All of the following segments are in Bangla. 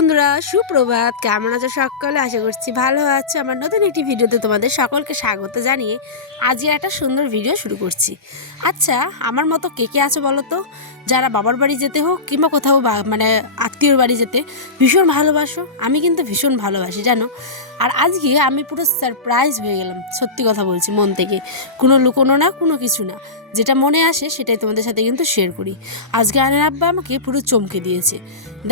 বন্ধুরা, সুপ্রভাত। কেমন আছো সকলে? আশা করছি ভালো আছো। আমার নতুন একটি ভিডিওতে তোমাদের সকলকে স্বাগত জানিয়ে আজকে একটা সুন্দর ভিডিও শুরু করছি। আচ্ছা, আমার মতো কে কে আছো বলো তো, যারা বাবার বাড়ি যেতে হোক কিংবা কোথাও মানে আত্মীয়র বাড়ি যেতে ভীষণ ভালোবাসো? আমি কিন্তু ভীষণ ভালোবাসি জানো। আর আজকে আমি পুরো সারপ্রাইজ হয়ে গেলাম, সত্যি কথা বলছি, মন থেকে। কোনো লুকোনো না, কোনো কিছু না, যেটা মনে আসে সেটাই তোমাদের সাথে কিন্তু শেয়ার করি। আজকে আয়নের আব্বা আমাকে পুরো চমকে দিয়েছে।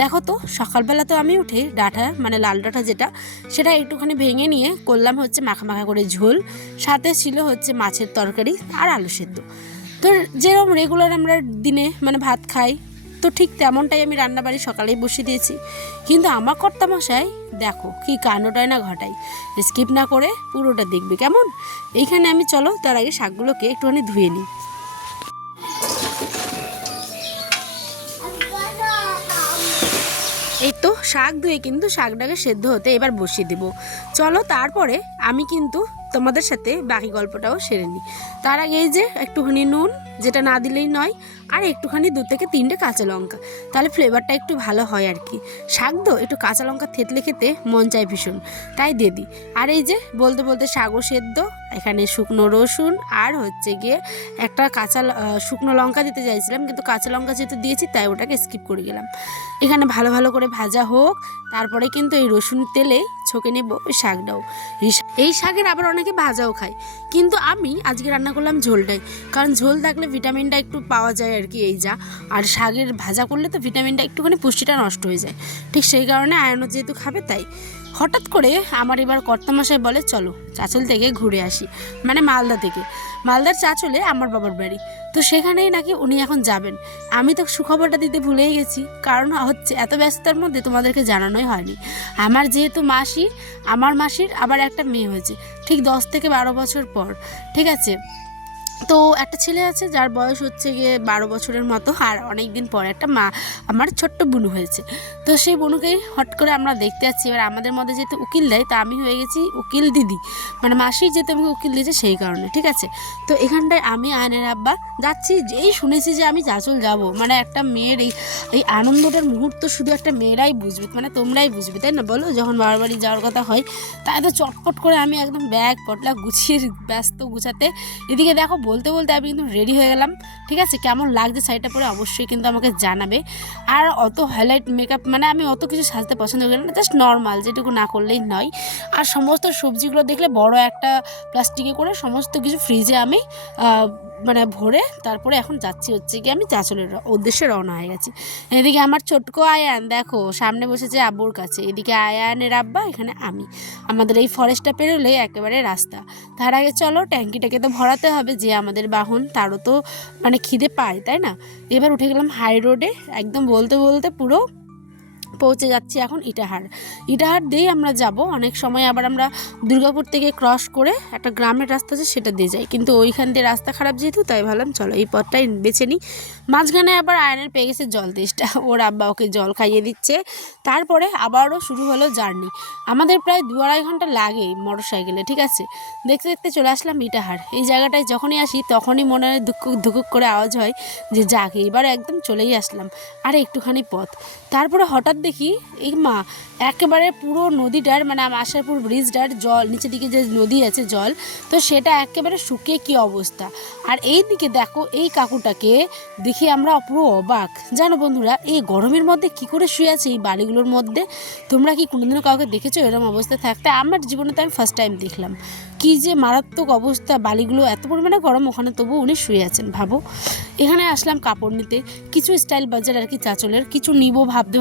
দেখো তো, সকালবেলা তো আমি উঠে ডাঁটা মানে লাল ডাঁটা যেটা, সেটা একটুখানি ভেঙে নিয়ে করলাম হচ্ছে মাখা মাখা করে ঝোল, সাথে ছিল হচ্ছে মাছের তরকারি আর আলু সেদ্ধ। তো যেরকম রেগুলার আমরা দিনে মানে ভাত খাই, তো ঠিক তেমনটাই আমি রান্নাবাড়ি সকালেই বসিয়ে দিয়েছি। কিন্তু আমার কর্তামশাই দেখো কি কাণ্ডটাই না ঘটাই, স্কিপ না করে পুরোটা দেখবে কেমন। এইখানে আমি চলো তার আগে শাকগুলোকে একটুখানি ধুয়ে নিই। এই তো শাক ধুয়ে কিন্তু শাকটাকে সেদ্ধ হতে এবার বসিয়ে দেবো। চলো, তারপরে আমি কিন্তু তোমাদের সাথে বাকি গল্পটাও সেরে নিই। তার আগে এই যে একটুখানি নুন, যেটা না দিলেই নয়, আর একটুখানি 2 থেকে 3টে কাঁচা লঙ্কা, তাহলে ফ্লেভারটা একটু ভালো হয় আর কি। শাক তো একটু কাঁচা লঙ্কা থেতলে খেতে মন চায় ভীষণ, তাই দিয়ে দিই। আর এই যে বলতে বলতে শাকও সেদ্ধ, এখানে শুকনো রসুন আর হচ্ছে গিয়ে একটা শুকনো লঙ্কা দিতে চাইছিলাম, কিন্তু কাঁচা লঙ্কা যেহেতু দিয়েছি তাই ওটাকে স্কিপ করে গেলাম। এখানে ভালো ভালো করে ভাজা হোক, তারপরে কিন্তু এই রসুন তেলে ছকে নেব ওই শাকটাও। এই শাকের আবার অনেকে ভাজাও খায়, কিন্তু আমি আজকে রান্না করলাম ঝোলটাই, কারণ ঝোল থাকলে ভিটামিনটা একটু পাওয়া যায় আর কি। এই যা, আর শাকের ভাজা করলে তো ভিটামিনটা একটুখানি পুষ্টিটা নষ্ট হয়ে যায়, ঠিক সেই কারণে আয়নও যেহেতু খাবে তাই। হঠাৎ করে আমার এবার কর্তামশাই বলে চলো চাঁচল থেকে ঘুরে আসি, মানে মালদা থেকে। মালদার চাঁচলে আমার বাবার বাড়ি, তো সেখানেই নাকি উনি এখন যাবেন। আমি তো সুখবরটা দিতে ভুলেই গেছি, কারণ হচ্ছে এত ব্যস্ততার মধ্যে তোমাদেরকে জানানোই হয়নি। আমার যেহেতু মাসি, আমার মাসির আবার একটা মেয়ে হয়েছে ঠিক 10 থেকে 12 বছর পর, ঠিক আছে। তো একটা ছেলে আছে যার বয়স হচ্ছে গিয়ে 12 বছরের মতো, আর অনেক দিন পর একটা আমার ছোট্ট বুনু হয়েছে। তো সেই বুনুকেই হট করে আমরা দেখতে যাচ্ছি। এবার আমাদের মধ্যে যেহেতু উকিল দেয়, তা আমি হয়ে গেছি উকিল দিদি, মানে মাসির যেহেতু আমাকে উকিল দিয়েছে সেই কারণে, ঠিক আছে। তো এখানটায় আমি আয়নের আব্বা যাচ্ছি, যেই শুনেছি যে আমি চাঁচল যাব, মানে একটা মেয়ের এই আনন্দটার মুহূর্ত শুধু একটা মেয়েরাই বুঝবে, মানে তোমরাই বুঝবে, তাই না বলো? যখন বাবার বাড়ি যাওয়ার কথা হয়, তাই তো চটপট করে আমি একদম ব্যাগ পটলা গুছিয়ে ব্যস্ত গুছাতে। এদিকে দেখো বলতে বলতে আমি কিন্তু রেডি হয়ে গেলাম, ঠিক আছে। কেমন লাগছে শাড়িটা পরে অবশ্যই কিন্তু আমাকে জানাবে। আর অত হাইলাইট মেকআপ মানে আমি অত কিছু সাজতে পছন্দ করি না, জাস্ট নর্মাল যেটুকু না করলেই নয়। আর সমস্ত সবজিগুলো দেখলে বড় একটা প্লাস্টিকে করে সমস্ত কিছু ফ্রিজে আমি মানে ভরে তারপরে এখন যাচ্ছি হচ্ছে কি আমি চাঁচলের উদ্দেশ্যে রওনা হয়ে গেছি। এদিকে আমার ছোটকো আয়ান দেখো সামনে বসেছে আব্বুর কাছে, এদিকে আয়ানের আব্বা, এখানে আমি। আমাদের এই ফরেস্টটা পেরোলে একেবারে রাস্তা। তার আগে চলো ট্যাঙ্কিটাকে তো ভরাতে হবে, যে আমাদের বাহন তারও তো মানে খিদে পায়, তাই না। এবার উঠে গেলাম হাই রোডে, একদম বলতে বলতে পুরো পৌঁছে যাচ্ছি এখন ইটাহার দিয়েই আমরা যাব। অনেক সময় আবার আমরা দুর্গাপুর থেকে ক্রস করে একটা গ্রামের রাস্তা আছে সেটা দিয়ে যাই, কিন্তু ওইখান দিয়ে রাস্তা খারাপ যেহেতু তাই ভাবলাম চলো এই পথটাই বেছে নিই। মাঝখানে আবার আয়নের পেয়ে গেছে জল তেষ্টা, ওর আব্বা ওকে জল খাইয়ে দিচ্ছে। তারপরে আবারও শুরু হলো জার্নি। আমাদের প্রায় 2-2.5 ঘন্টা লাগে মোটর সাইকেলে, ঠিক আছে। দেখতে দেখতে চলে আসলাম ইটাহার। এই জায়গাটায় যখনই আসি তখনই মনে ধুকুক করে আওয়াজ হয় যে যাক এবার একদম চলেই আসলাম, আর একটুখানি পথ। তারপরে হঠাৎ দেখি এই মা একেবারে পুরো নদীটার মানে আশারপুর ব্রিজটার জল, নিচের দিকে যে নদী আছে জল, তো সেটা একেবারে শুকিয়ে কী অবস্থা। আর এই দিকে দেখো এই কাকুটাকে দেখি আমরা পুরো অবাক। জানো বন্ধুরা, এই গরমের মধ্যে কি করে শুয়ে আছে এই বালিগুলোর মধ্যে? তোমরা কি কোনোদিনও কাউকে দেখেছো এরকম অবস্থায় থাকতে? আমার জীবনে তো আমি ফার্স্ট টাইম দেখলাম। কি যে মারাত্মক অবস্থা, বালিগুলো এত পরিমাণে গরম, ওখানে তবু উনি শুয়ে আছেন ভাবো। এখানে আসলাম কাপড় নিতে, কিছু স্টাইল বাজার আর কি চাঁচলের, কিছু নিব ভাবতে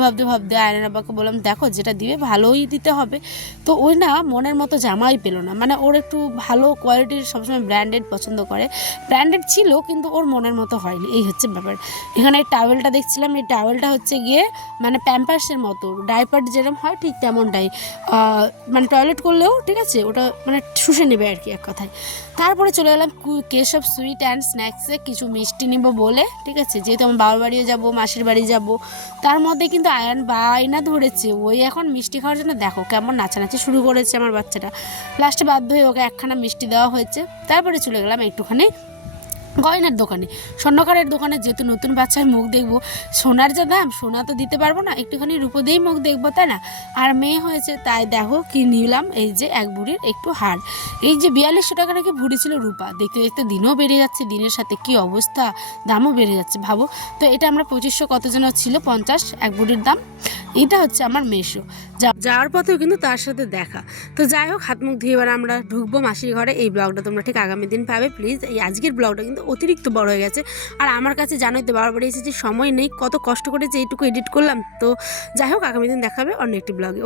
আয়নের আব্বাকে বললাম দেখো যেটা দিবে ভালোই দিতে হবে। তো ওই না মনের মতো জামাই পেলো না, মানে ওর একটু ভালো কোয়ালিটির সবসময় ব্র্যান্ডেড পছন্দ করে, ব্র্যান্ডেড ছিল কিন্তু ওর মনের মতো হয়নি, এই হচ্ছে ব্যাপার। এখানে এই টাওয়েলটা দেখছিলাম, এই টাওয়েলটা হচ্ছে গিয়ে মানে প্যাম্পার্সের মতো, ডাইপার যেরকম হয় ঠিক তেমনটাই, মানে টয়লেট করলেও ঠিক আছে ওটা মানে শুষে নেবে আর কি এক কথায়। তারপরে চলে গেলাম কেশব সুইট অ্যান্ড স্ন্যাক্সে, কিছু মিষ্টি নিব বলে, ঠিক আছে, যেহেতু আমার বাবার বাড়িও যাবো মাসির বাড়ি যাব। তার মধ্যে কিন্তু আয়ান বায়না ধরেছে, ওই এখন মিষ্টি খাওয়ার জন্য দেখো কেমন নাচানাচি শুরু করেছে আমার বাচ্চাটা। লাস্টে বাধ্য হয়ে ওকে একখানা মিষ্টি দেওয়া হয়েছে। তারপরে চলে গেলাম একটুখানি গয়নার দোকানে, স্বর্ণকারের দোকানে, যেহেতু নতুন বাচ্চার মুখ দেখবো, সোনার যা দাম, সোনা তো দিতে পারবো না, একটুখানি রূপো দিয়েই মুখ দেখবো, তাই না? আর মেয়ে হয়েছে তাই দেখো কি নিলাম, এই যে এক ভুঁড়ির একটু হার। এই যে 4200 টাকা নাকি ভুঁড়ি ছিল রূপা, দেখতে দেখতে দিনও বেড়ে যাচ্ছে, দিনের সাথে কি অবস্থা, দামও বেড়ে যাচ্ছে ভাবো। তো এটা আমরা 2500 কত যেন ছিল 50 এক ভুঁড়ির দাম। এটা হচ্ছে আমার মেশো। যাওয়ার পথেও কিন্তু তার সাথে দেখা। তো যাই হোক, হাত মুখ ধুয়ে এবার আমরা ঢুকবো মাসির ঘরে। এই ব্লগটা তোমরা ঠিক আগামী দিন পাবে প্লিজ। এই আজকের ব্লগটা কিন্তু অতিরিক্ত বড় হয়ে গেছে, আর আমার কাছে জানোই তো বারবার এসেছি, সময় নেই, কত কষ্ট করে যে এইটুকু এডিট করলাম। তো যাই হোক, আগামী দিন দেখাবে অন্য একটি ব্লগে।